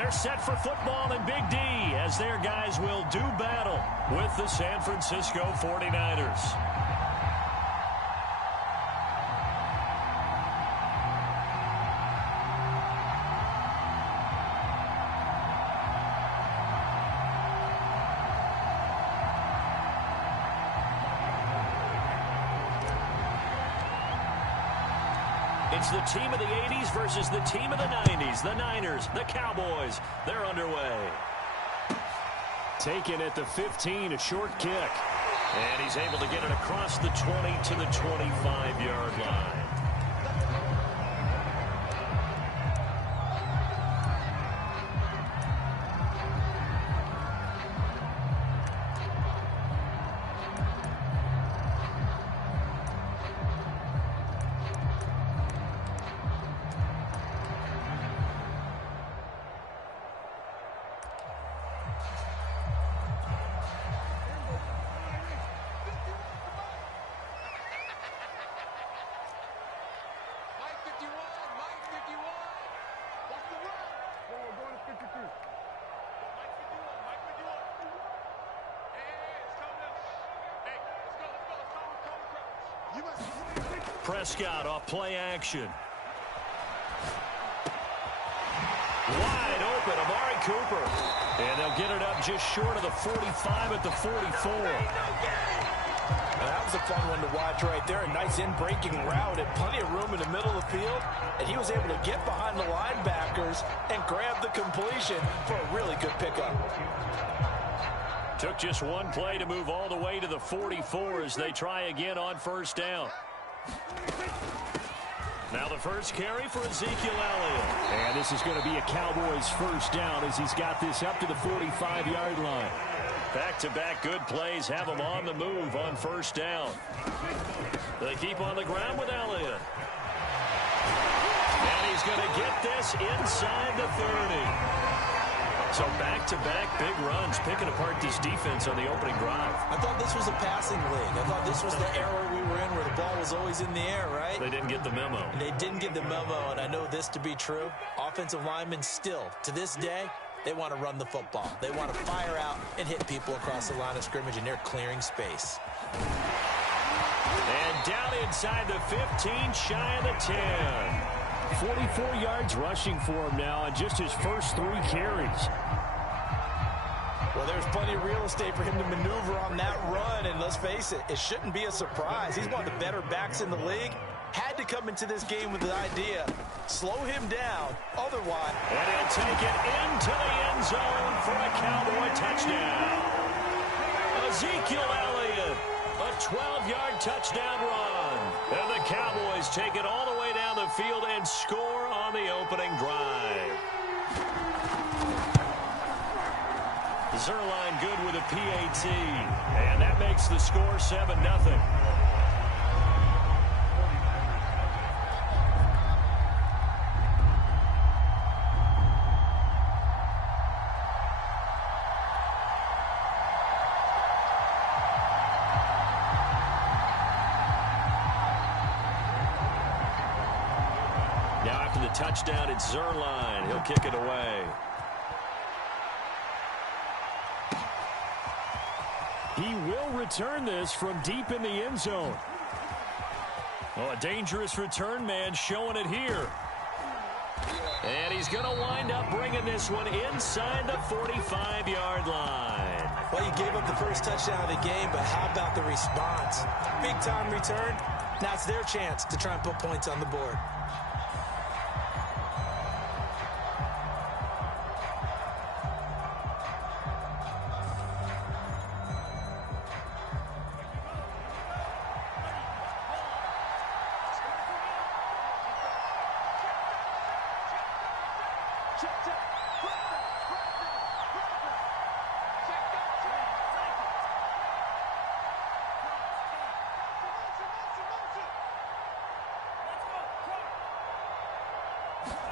They're set for football in Big D as their guys will do battle with the San Francisco 49ers. It's the team of the 80s versus the team of the 90s. The Niners, the Cowboys, they're underway. Taken at the 15, a short kick. And he's able to get it across the 20 to the 25-yard line. Prescott off play action. Wide open, Amari Cooper. And they'll get it up just short of the 45 at the 44. That was a fun one to watch right there. A nice in-breaking route and plenty of room in the middle of the field. And he was able to get behind the linebackers and grab the completion for a really good pickup. Took just one play to move all the way to the 44 as they try again on first down. Now the first carry for Ezekiel Elliott. And this is going to be a Cowboys first down as he's got this up to the 45-yard line. Back-to-back good plays have him on the move on first down. They keep on the ground with Elliott. And he's going to get this inside the 30. So back-to-back big runs, picking apart this defense on the opening drive. I thought this was a passing league. I thought this was the era we were in where the ball was always in the air, right? They didn't get the memo. They didn't get the memo, and I know this to be true. Offensive linemen still, to this day, they want to run the football. They want to fire out and hit people across the line of scrimmage, and they're clearing space. And down inside the 15, shy of the 10. 44 yards rushing for him now on just his first 3 carries. Well, there's plenty of real estate for him to maneuver on that run, and let's face it, it shouldn't be a surprise. He's one of the better backs in the league. Had to come into this game with the idea, slow him down, otherwise. And he'll take it into the end zone for a Cowboy touchdown. Ezekiel Elliott, a 12-yard touchdown run. And the Cowboys take it all the way down the field and score on the opening drive. Zerline good with a PAT. And that makes the score 7-0. Now after the touchdown, it's Zerline. He'll kick it away. He will return this from deep in the end zone. Oh, a dangerous return man showing it here. And he's going to wind up bringing this one inside the 45-yard line. Well, you gave up the first touchdown of the game, but how about the response? Big-time return. Now it's their chance to try and put points on the board.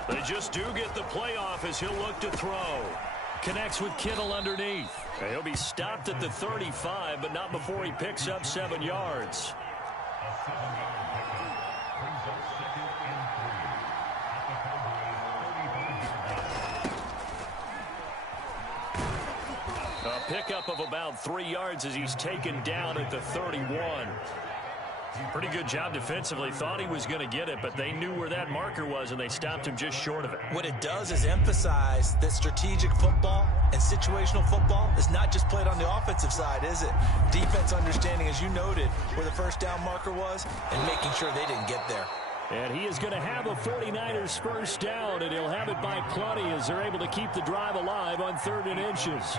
They just do get the playoff as he'll look to throw. Connects with Kittle underneath. He'll be stopped at the 35, but not before he picks up 7 yards. pickup of about 3 yards as he's taken down at the 31. Pretty good job defensively. Thought he was going to get it, but they knew where that marker was, and they stopped him just short of it. What it does is emphasize that strategic football and situational football is not just played on the offensive side, is it? Defense understanding, as you noted, where the first down marker was and making sure they didn't get there. And he is going to have a 49ers first down, and he'll have it by plenty as they're able to keep the drive alive on 3rd and inches.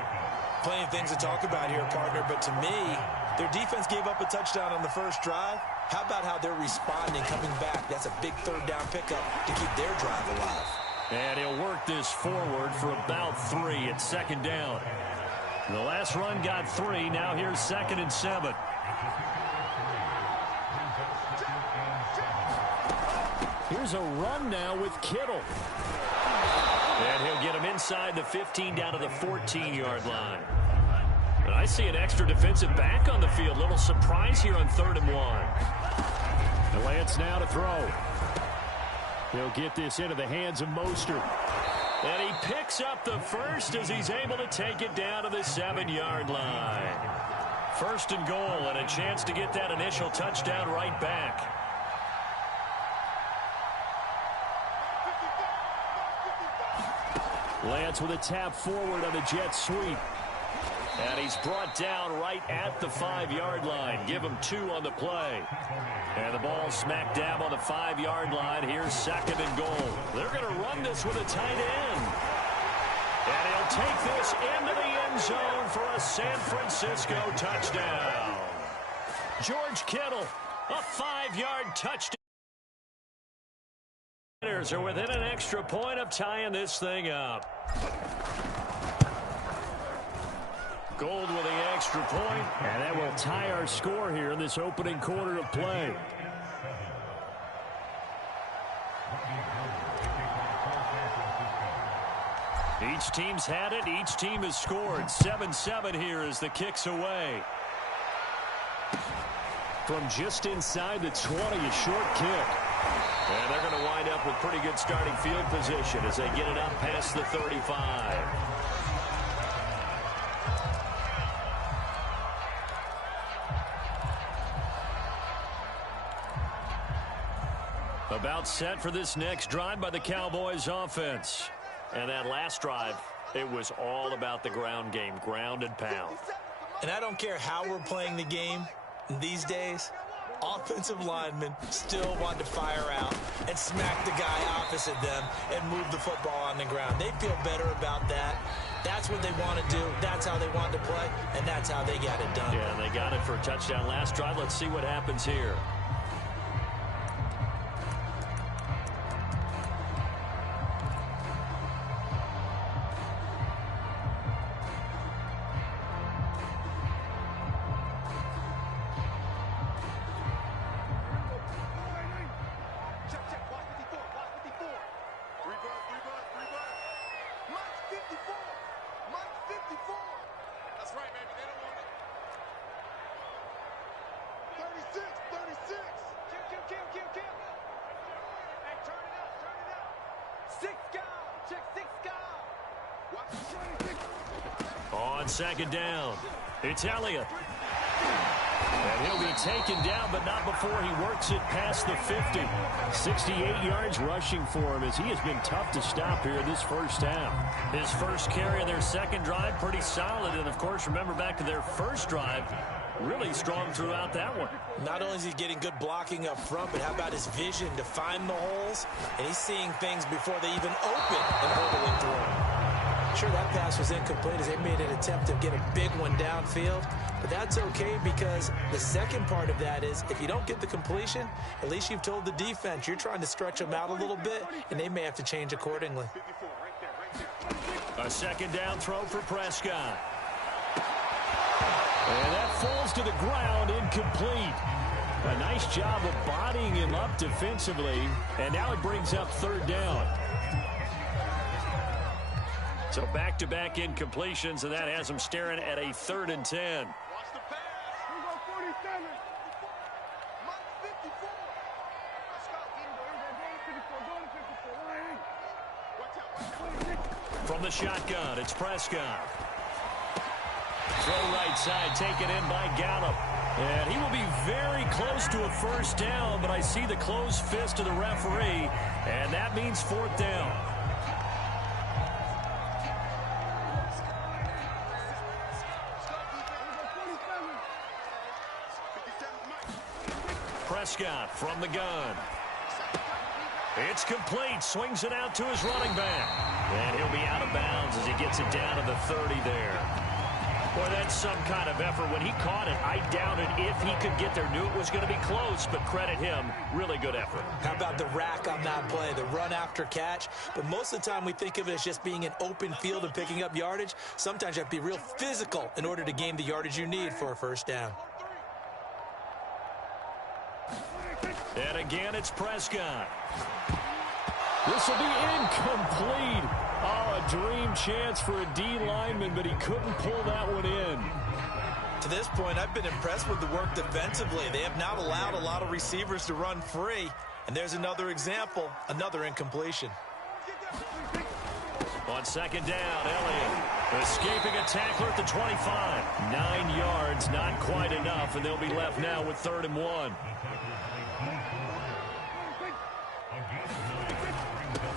Plenty of things to talk about here, partner, but to me, their defense gave up a touchdown on the first drive. How about how they're responding, coming back? That's a big 3rd down pickup to keep their drive alive. And he'll work this forward for about 3 at 2nd down. The last run got 3. Now here's 2nd and 7. Here's a run now with Kittle. And he'll get him inside the 15 down to the 14-yard line. And I see an extra defensive back on the field. Little surprise here on 3rd and 1. And Lance now to throw. He'll get this into the hands of Mostert. And he picks up the first as he's able to take it down to the 7-yard line. 1st and goal, and a chance to get that initial touchdown right back. Lance with a tap forward on the jet sweep. And he's brought down right at the 5-yard line. Give him 2 on the play. And the ball smack dab on the 5-yard line. Here's 2nd and goal. They're going to run this with a tight end. And he'll take this into the end zone for a San Francisco touchdown. George Kittle, a 5-yard touchdown. Are within an extra point of tying this thing up. Gold with the extra point, and that will tie our score here in this opening quarter of play. Each team's had it. Each team has scored. 7-7 here as the kick's away. From just inside the 20, a short kick. And they're going to wind up with pretty good starting field position as they get it up past the 35. About set for this next drive by the Cowboys offense. And that last drive, it was all about the ground game, ground and pound. And I don't care how we're playing the game these days, offensive linemen still want to fire out and smack the guy opposite them and move the football on the ground. They feel better about that. That's what they want to do. That's how they want to play, and that's how they got it done. Yeah, they got it for a touchdown last drive. Let's see what happens here. On 2nd down, it's Elliott. And he'll be taken down, but not before he works it past the 50. 68 yards rushing for him as he has been tough to stop here this first half. His first carry of their 2nd drive, pretty solid. And, of course, remember back to their first drive, really strong throughout that one. Not only is he getting good blocking up front, but how about his vision to find the holes? And he's seeing things before they even open and hurdling through them. Sure, that pass was incomplete as they made an attempt to get a big one downfield, but that's okay because the second part of that is if you don't get the completion, at least you've told the defense you're trying to stretch them out a little bit, and they may have to change accordingly. A 2nd down throw for Prescott. And that falls to the ground, incomplete. A nice job of bodying him up defensively, and now it brings up 3rd down. So back-to-back incompletions, and that has him staring at a 3rd and 10. From the shotgun, it's Prescott. Throw right side, taken in by Gallup. And he will be very close to a first down, but I see the closed fist of the referee, and that means fourth down. Prescott from the gun. It's complete. Swings it out to his running back. And he'll be out of bounds as he gets it down to the 30 there. Boy, that's some kind of effort. When he caught it, I doubted if he could get there. Knew it was going to be close, but credit him. Really good effort. How about the rack on that play, the run after catch? But most of the time we think of it as just being an open field and picking up yardage. Sometimes you have to be real physical in order to gain the yardage you need for a first down. And again, it's Prescott. This will be incomplete. Oh, a dream chance for a D lineman, but he couldn't pull that one in. To this point, I've been impressed with the work defensively. They have not allowed a lot of receivers to run free. And there's another example, another incompletion. On second down, Elliott escaping a tackler at the 25. 9 yards, not quite enough, and they'll be left now with 3rd and 1.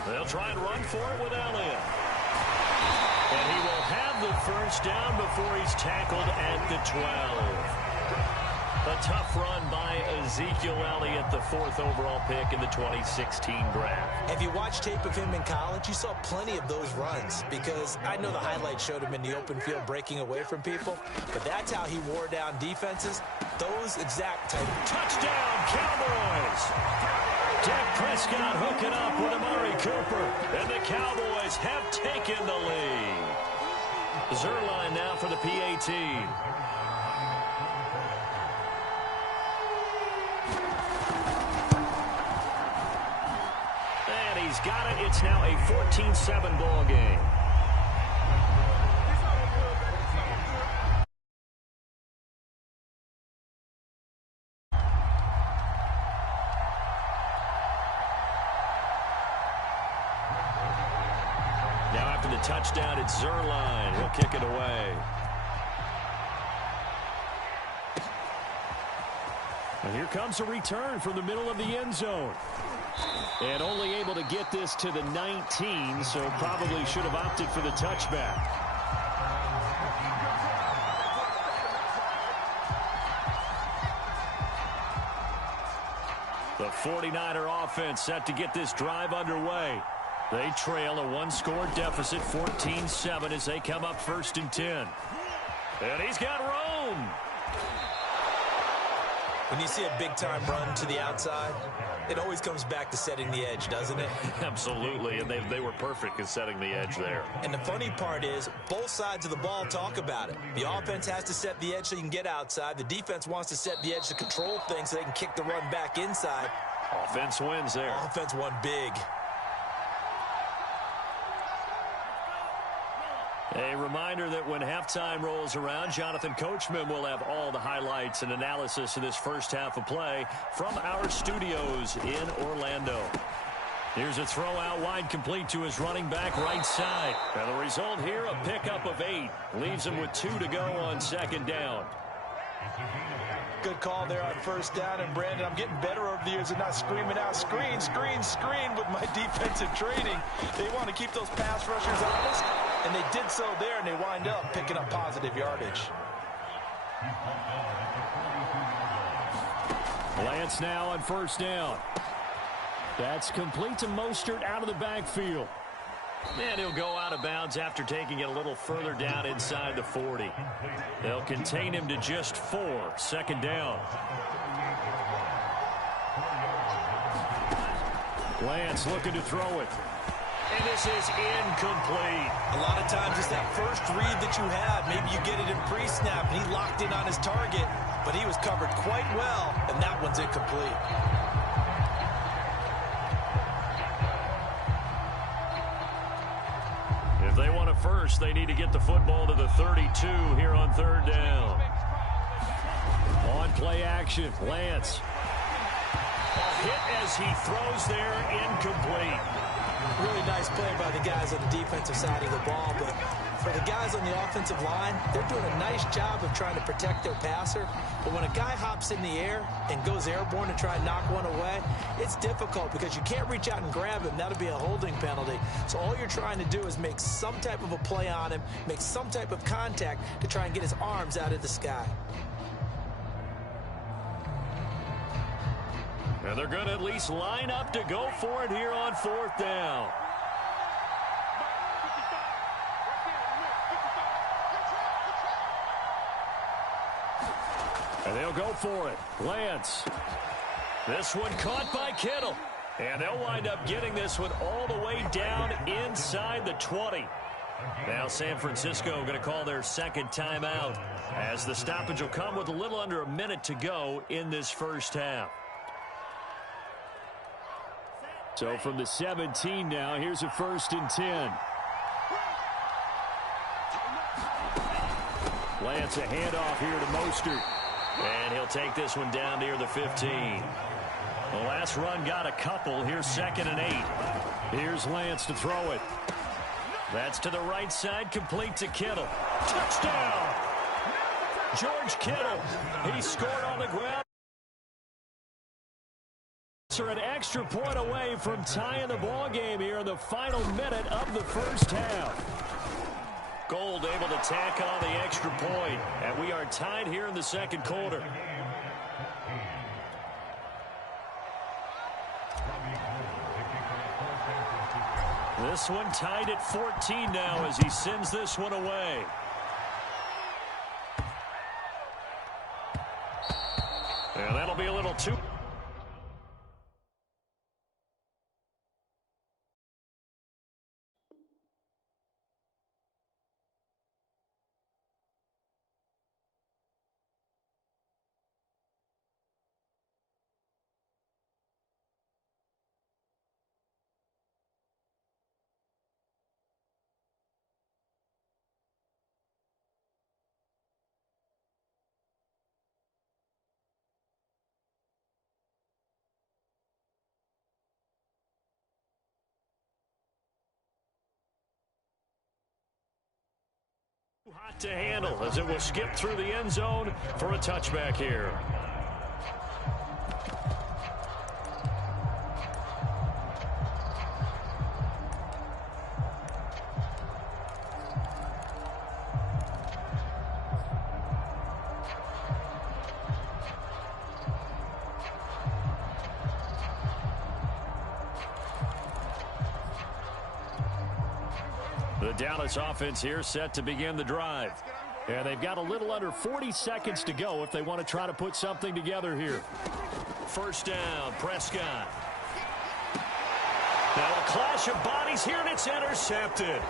They'll try and run for it with Elliott. And he will have the first down before he's tackled at the 12. A tough run by Ezekiel Elliott, the 4th overall pick in the 2016 draft. If you watched tape of him in college, you saw plenty of those runs, because I know the highlights showed him in the open field breaking away from people, but that's how he wore down defenses. Those exact type. Touchdown, Cowboys! Dak Prescott hooking up with Amari Cooper, and the Cowboys have taken the lead. Zerline now for the PAT. And he's got it. It's now a 14-7 ball game. Touchdown, it's Zerline. He'll kick it away. And here comes a return from the middle of the end zone. And only able to get this to the 19, so probably should have opted for the touchback. The 49er offense set to get this drive underway. They trail a 1-score deficit, 14-7, as they come up 1st and 10. And he's got room. When you see a big-time run to the outside, it always comes back to setting the edge, doesn't it? Absolutely, and they were perfect in setting the edge there. And the funny part is, both sides of the ball talk about it. The offense has to set the edge so you can get outside. The defense wants to set the edge to control things so they can kick the run back inside. Offense wins there. Offense won big. A reminder that when halftime rolls around, Jonathan Coachman will have all the highlights and analysis of this first half of play from our studios in Orlando. Here's a throw out wide, complete to his running back right side. And the result here, a pickup of 8. Leaves him with 2 to go on second down. Good call there on first down. And, Brandon, I'm getting better over the years and not screaming out, screen, screen, screen with my defensive training. They want to keep those pass rushers honest, and they did so there, and they wind up picking up positive yardage. Lance now on first down. That's complete to Mostert out of the backfield. And he'll go out of bounds after taking it a little further down inside the 40. They'll contain him to just 4. Second down. Lance looking to throw it. And this is incomplete. A lot of times it's that first read that you have. Maybe you get it in pre-snap, and he locked in on his target, but he was covered quite well, and that one's incomplete. If they want a first, they need to get the football to the 32 here on third down. On play action, Lance. A hit as he throws there, incomplete. Really nice play by the guys on the defensive side of the ball, but for the guys on the offensive line, they're doing a nice job of trying to protect their passer. But when a guy hops in the air and goes airborne to try and knock one away, it's difficult because you can't reach out and grab him. That'll be a holding penalty. So all you're trying to do is make some type of a play on him, make some type of contact to try and get his arms out of the sky. And they're going to at least line up to go for it here on 4th down. And they'll go for it. Lance. This one caught by Kittle. And they'll wind up getting this one all the way down inside the 20. Now San Francisco going to call their second timeout as the stoppage will come with a little under a minute to go in this first half. So from the 17 now, here's a 1st and 10. Lance, a handoff here to Mostert. And he'll take this one down near the 15. The last run got a couple. Here's 2nd and 8. Here's Lance to throw it. That's to the right side, complete to Kittle. Touchdown! George Kittle. He scored on the ground. Are an extra point away from tying the ball game here in the final minute of the first half. Gold able to tack on the extra point, and we are tied here in the second quarter. This one tied at 14 now as he sends this one away. And that'll be a little too... hot to handle as it will skip through the end zone for a touchback here. The Dallas offense here set to begin the drive. And they've got a little under 40 seconds to go if they want to try to put something together here. First down, Prescott. Now a clash of bodies here, and it's intercepted.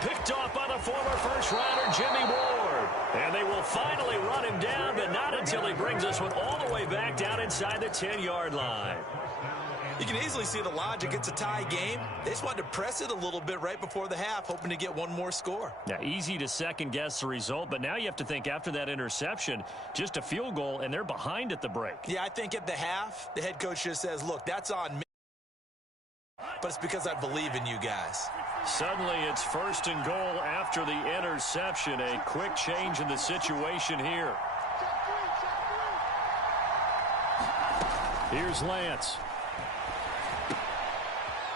Picked off by the former first-rounder Jimmy Ward. And they will finally run him down, but not until he brings this one all the way back down inside the 10-yard line. You can easily see the logic. It's a tie game. They just wanted to press it a little bit right before the half, hoping to get one more score. Now, easy to second-guess the result, but now you have to think after that interception, just a field goal, and they're behind at the break. Yeah, I think at the half, the head coach just says, look, that's on me, but it's because I believe in you guys. Suddenly, it's 1st and goal after the interception. A quick change in the situation here. Here's Lance.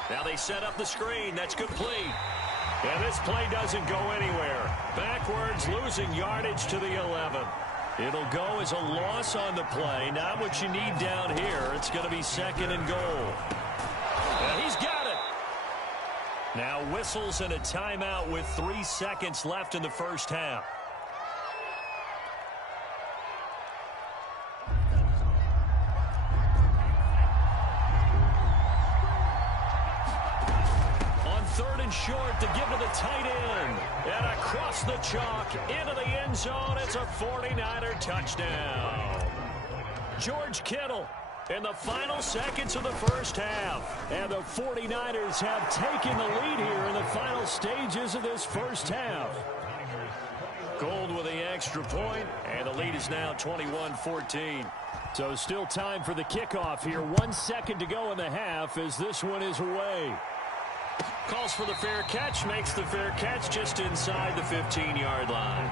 Now they set up the screen. That's complete. And this play doesn't go anywhere. Backwards, losing yardage to the 11. It'll go as a loss on the play. Not what you need down here. It's going to be 2nd and goal. And he's got it. Now whistles and a timeout with 3 seconds left in the first half. Short to give to the tight end. And across the chalk into the end zone. It's a 49er touchdown. George Kittle in the final seconds of the first half. And the 49ers have taken the lead here in the final stages of this first half. Gold with the extra point, and the lead is now 21-14. So still time for the kickoff here. 1 second to go in the half as this one is away. Calls for the fair catch, makes the fair catch just inside the 15-yard line.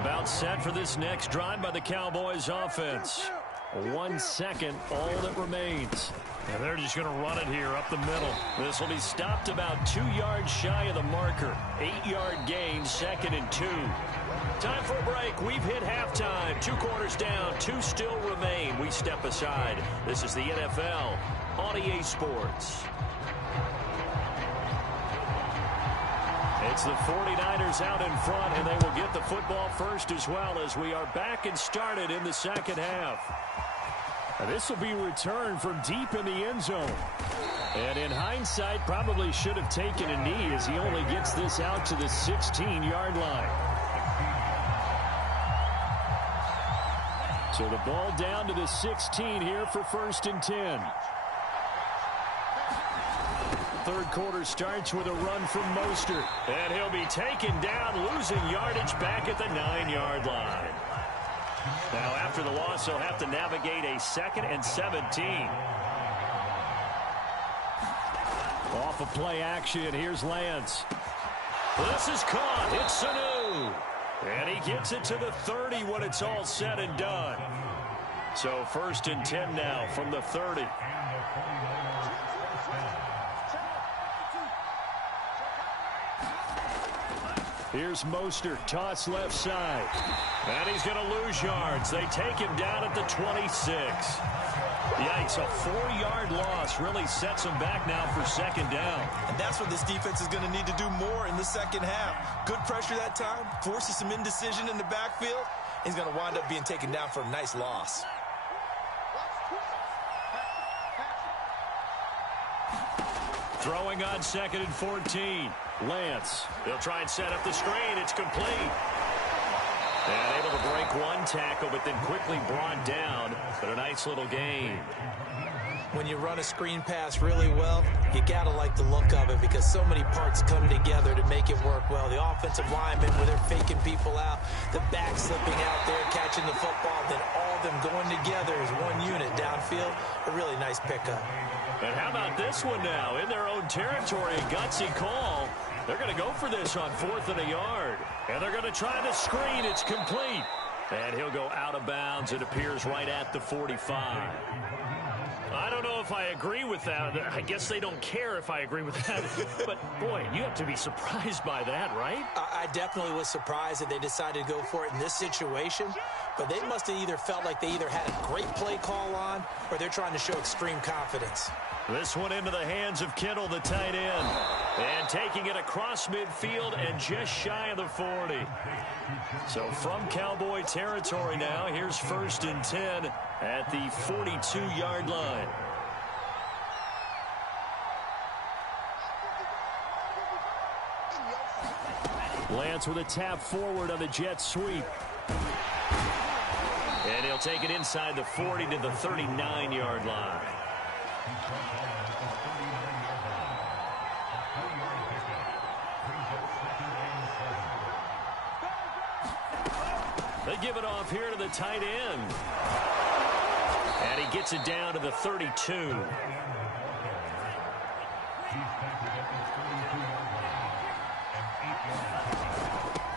About set for this next drive by the Cowboys offense. 1 second, all that remains. And they're just going to run it here up the middle. This will be stopped about 2 yards shy of the marker. 8-yard gain, 2nd and 2. Time for a break. We've hit halftime. 2 quarters down, 2 still remain. We step aside. This is the NFL on EA Sports. It's the 49ers out in front, and they will get the football first as well as we are back and started in the second half. This will be returned from deep in the end zone. And in hindsight, probably should have taken a knee as he only gets this out to the 16-yard line. So the ball down to the 16 here for 1st and 10. Third quarter starts with a run from Mostert. And he'll be taken down, losing yardage back at the 9-yard line. Now, after the loss, he'll have to navigate a 2nd and 17. Off of play action, here's Lance. This is caught. It's Sanu. And he gets it to the 30 when it's all said and done. So 1st and 10 now from the 30. Here's Mostert, toss left side. And he's going to lose yards. They take him down at the 26. Yikes, a 4-yard loss really sets him back now for 2nd down. And that's what this defense is going to need to do more in the second half. Good pressure that time, forces some indecision in the backfield. He's going to wind up being taken down for a nice loss. Throwing on 2nd and 14. Lance. He'll try and set up the screen. It's complete. And able to break 1 tackle, but then quickly brought down. But a nice little gain. When you run a screen pass really well, you got to like the look of it because so many parts come together to make it work well. The offensive linemen, where they're faking people out, the back slipping out there, catching the football, then all of them going together as one unit downfield. A really nice pickup. And how about this one now? In their own territory, a gutsy call. They're going to go for this on 4th and a yard. And they're going to try the screen. It's complete. And he'll go out of bounds. It appears right at the 45. I don't know if I agree with that. I guess they don't care if I agree with that. But, boy, you have to be surprised by that, right? I definitely was surprised that they decided to go for it in this situation. But they must have either felt like they either had a great play call on or they're trying to show extreme confidence. This one into the hands of Kittle, the tight end. And taking it across midfield and just shy of the 40. So from Cowboy territory now, here's 1st and 10 at the 42-yard line. Lance with a tap forward on the jet sweep. And he'll take it inside the 40 to the 39-yard line. They give it off here to the tight end. And he gets it down to the 32.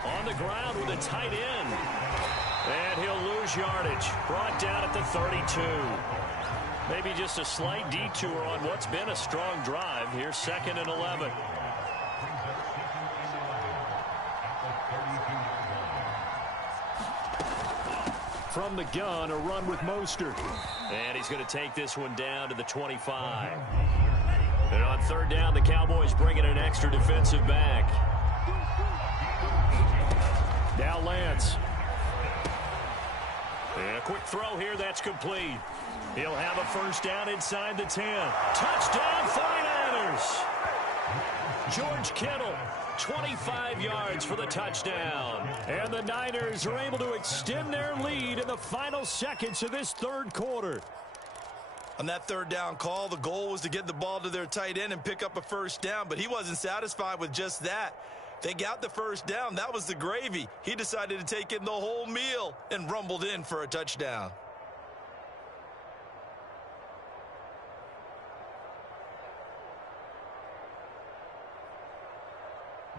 On the ground with a tight end. And he'll lose yardage. Brought down at the 32. Maybe just a slight detour on what's been a strong drive. Here's 2nd and 11. From the gun, a run with Mostert. And he's going to take this one down to the 25. And on 3rd down, the Cowboys bring in an extra defensive back. Now Lance. And a quick throw here, that's complete. He'll have a 1st down inside the 10. Touchdown, 49ers! George Kittle, 25 yards for the touchdown. And the Niners are able to extend their lead in the final seconds of this 3rd quarter. On that 3rd down call, the goal was to get the ball to their tight end and pick up a 1st down, but he wasn't satisfied with just that. They got the 1st down. That was the gravy. He decided to take in the whole meal and rumbled in for a touchdown.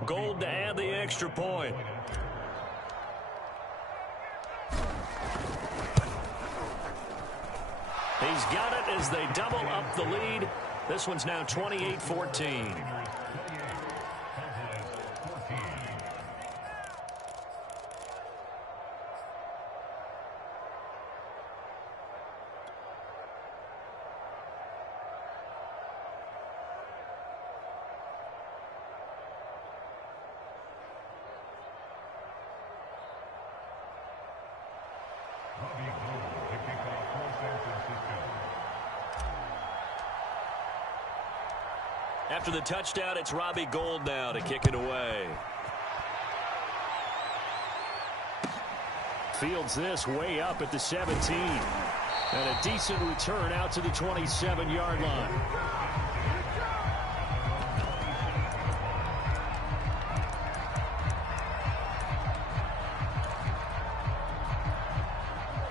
Gold to add the extra point. He's got it as they double up the lead. This one's now 28-14. After the touchdown, it's Robbie Gould now to kick it away. Fields this way up at the 17. And a decent return out to the 27-yard line.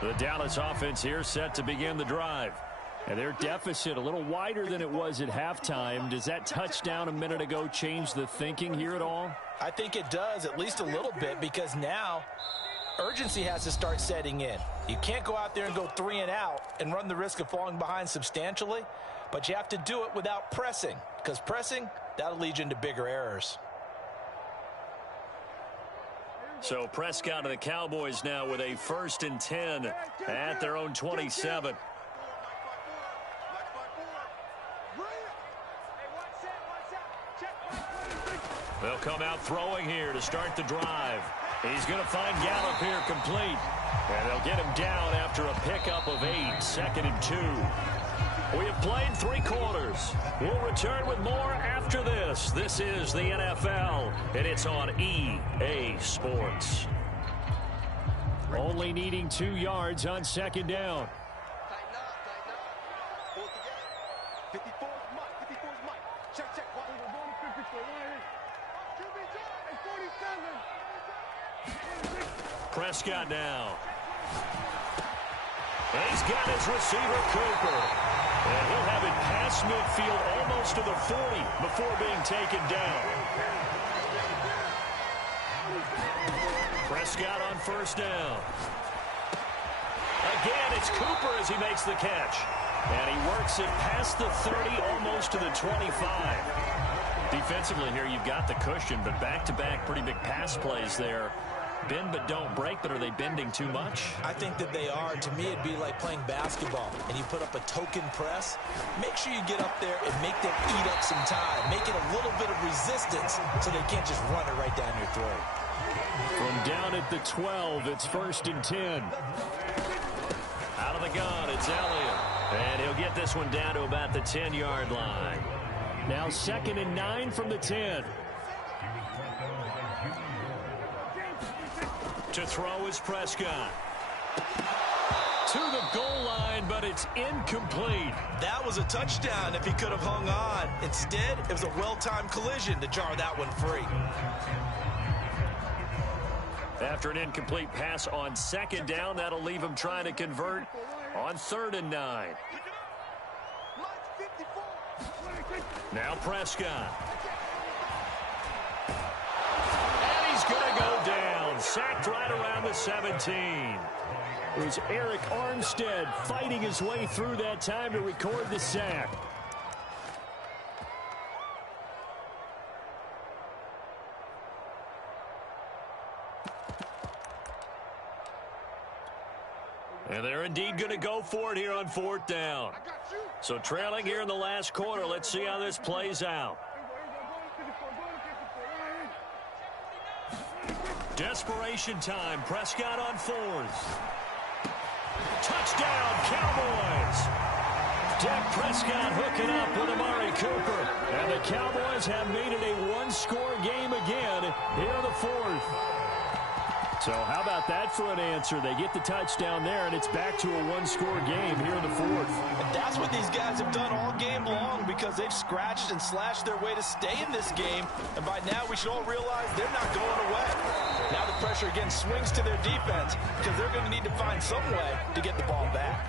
The Dallas offense here set to begin the drive. And their deficit a little wider than it was at halftime. Does that touchdown a minute ago change the thinking here at all? I think it does, at least a little bit, because now urgency has to start setting in. You can't go out there and go 3 and out and run the risk of falling behind substantially, but you have to do it without pressing, because pressing, that'll lead you into bigger errors. So Prescott and the Cowboys now with a 1st and 10 at their own 27. They'll come out throwing here to start the drive. He's going to find Gallup here complete. And they'll get him down after a pickup of 8, 2nd and 2. We have played 3 quarters. We'll return with more after this. This is the NFL, and it's on EA Sports. Only needing 2 yards on 2nd down. Tighten up. Pull it together. 54's MUT. 54's MUT. Check. Prescott now. He's got his receiver, Cooper. And he'll have it past midfield almost to the 40 before being taken down. Prescott on 1st down. Again, it's Cooper as he makes the catch. And he works it past the 30, almost to the 25. Defensively here, you've got the cushion, but back-to-back pretty big pass plays there. Bend but don't break, but are they bending too much? I think that they are. To me, it'd be like playing basketball, and you put up a token press. Make sure you get up there and make them eat up some time. Make it a little bit of resistance so they can't just run it right down your throat. From down at the 12, it's 1st and 10. Out of the gun, it's Elliott. And he'll get this one down to about the 10-yard line. Now 2nd and 9 from the 10. To throw is Prescott. To the goal line, but it's incomplete. That was a touchdown if he could have hung on. Instead, it was a well-timed collision to jar that one free. After an incomplete pass on 2nd down, that'll leave him trying to convert on 3rd and 9. Now Prescott. And he's going to go down. Sacked right around the 17. It was Eric Armstead fighting his way through that time to record the sack. And they're indeed going to go for it here on 4th down. So trailing here in the last quarter. Let's see how this plays out. Desperation time. Prescott on 4th. Touchdown, Cowboys. Dak Prescott hooking up with Amari Cooper. And the Cowboys have made it a 1-score game again here in the 4th. So how about that for an answer? They get the touchdown there, and it's back to a 1-score game here in the 4th. And that's what these guys have done all game long, because they've scratched and slashed their way to stay in this game. And by now, we should all realize they're not going away. Now the pressure again swings to their defense, because they're going to need to find some way to get the ball back.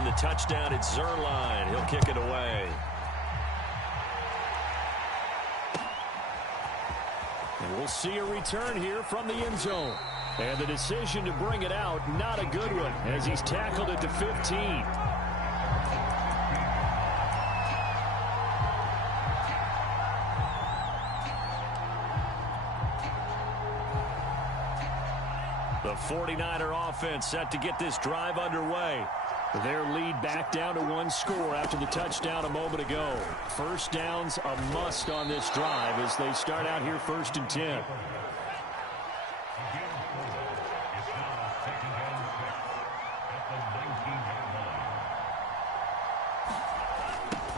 after the touchdown, it's Zerline. He'll kick it away. And we'll see a return here from the end zone. And the decision to bring it out, not a good one, as he's tackled at the 15. The 49er offense set to get this drive underway. Their lead back down to one score after the touchdown a moment ago. First down's a must on this drive as they start out here 1st and 10.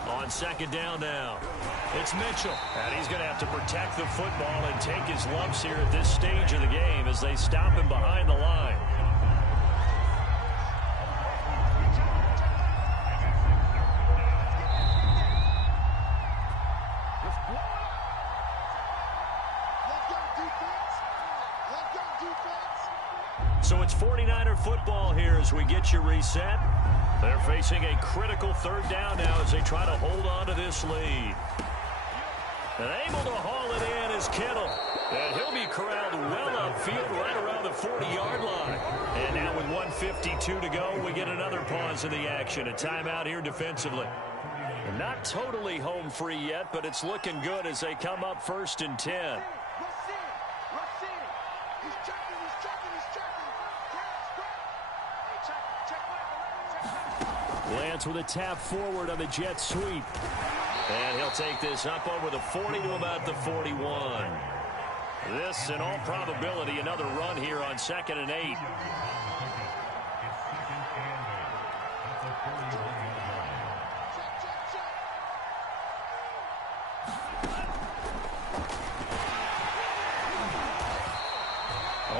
On 2nd down now, it's Mitchell. And he's going to have to protect the football and take his lumps here at this stage of the game as they stop him behind the line. So it's 49er football here as we get you reset. They're facing a critical 3rd down now as they try to hold on to this lead. And able to haul it in is Kittle. And he'll be corralled well upfield right around the 40-yard line. And now with 1:52 to go, we get another pause in the action. A timeout here defensively. And not totally home free yet, but it's looking good as they come up 1st and 10. Lance with a tap forward on the jet sweep. And he'll take this up over the 40 to about the 41. This, in all probability, another run here on 2nd and 8.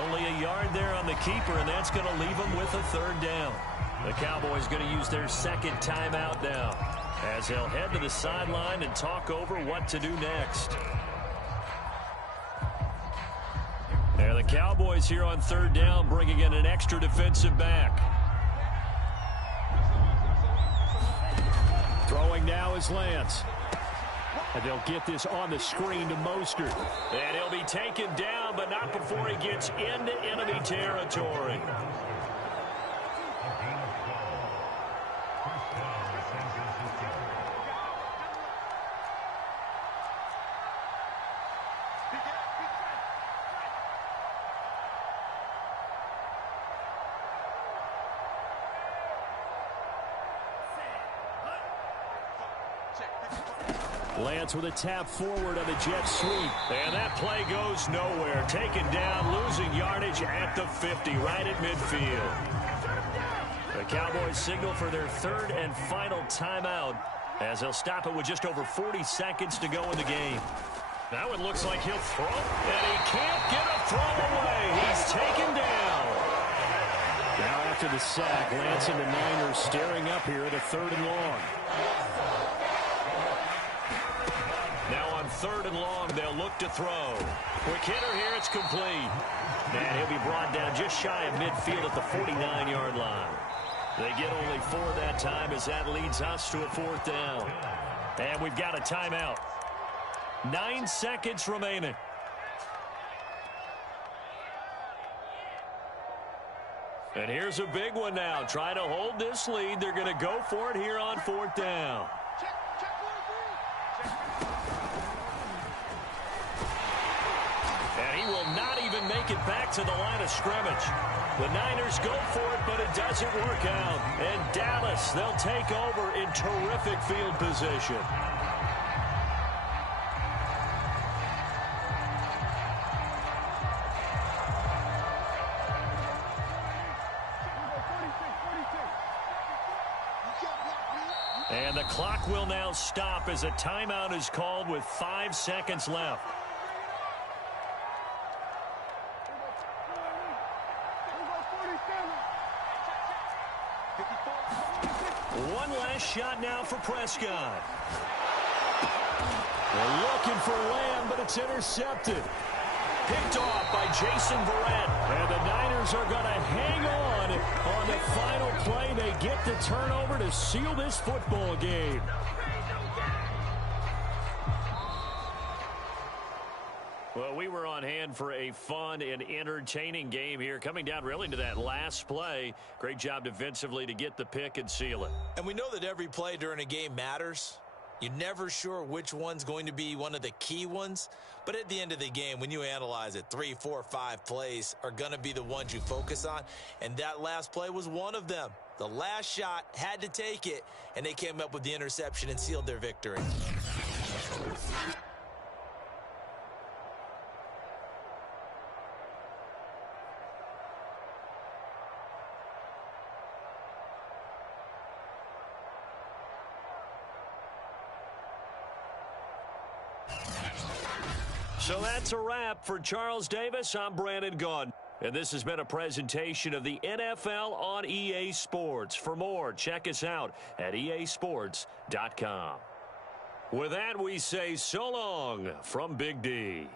Only a yard there on the keeper, and that's going to leave him with a 3rd down. The Cowboys going to use their 2nd timeout now as they'll head to the sideline and talk over what to do next. There the Cowboys here on 3rd down, bringing in an extra defensive back. Throwing now is Lance. And they'll get this on the screen to Mostert. And he'll be taken down, but not before he gets into enemy territory. Lance with a tap forward on the jet sweep. And that play goes nowhere. Taken down, losing yardage at the 50, right at midfield. The Cowboys signal for their 3rd and final timeout as they'll stop it with just over 40 seconds to go in the game. Now it looks like he'll throw, and he can't get a throw away. He's taken down. Now after the sack, Lance and the Niners staring up here at a 3rd and long. Now on 3rd and long, they'll look to throw. Quick hitter here, it's complete. And he'll be brought down just shy of midfield at the 49-yard line. They get only 4 that time as that leads us to a 4th down. And we've got a timeout. 9 seconds remaining. And here's a big one now. Trying to hold this lead. They're going to go for it here on 4th down. And he will not even make it back to the line of scrimmage. The Niners go for it, but it doesn't work out. And Dallas, they'll take over in terrific field position. And the clock will now stop as a timeout is called with 5 seconds left. One last shot now for Prescott. They're looking for Lamb, but it's intercepted. Picked off by Jason Verrett. And the Niners are going to hang on the final play. They get the turnover to seal this football game. Well, we were on hand for a fun and entertaining game here, coming down really to that last play. Great job defensively to get the pick and seal it. And we know that every play during a game matters. You're never sure which one's going to be one of the key ones. But at the end of the game, when you analyze it, 3, 4, 5 plays are going to be the ones you focus on. And that last play was one of them. The last shot had to take it, and they came up with the interception and sealed their victory. So that's a wrap for Charles Davis. I'm Brandon Gaudin. And this has been a presentation of the NFL on EA Sports. For more, check us out at easports.com. With that, we say so long from Big D.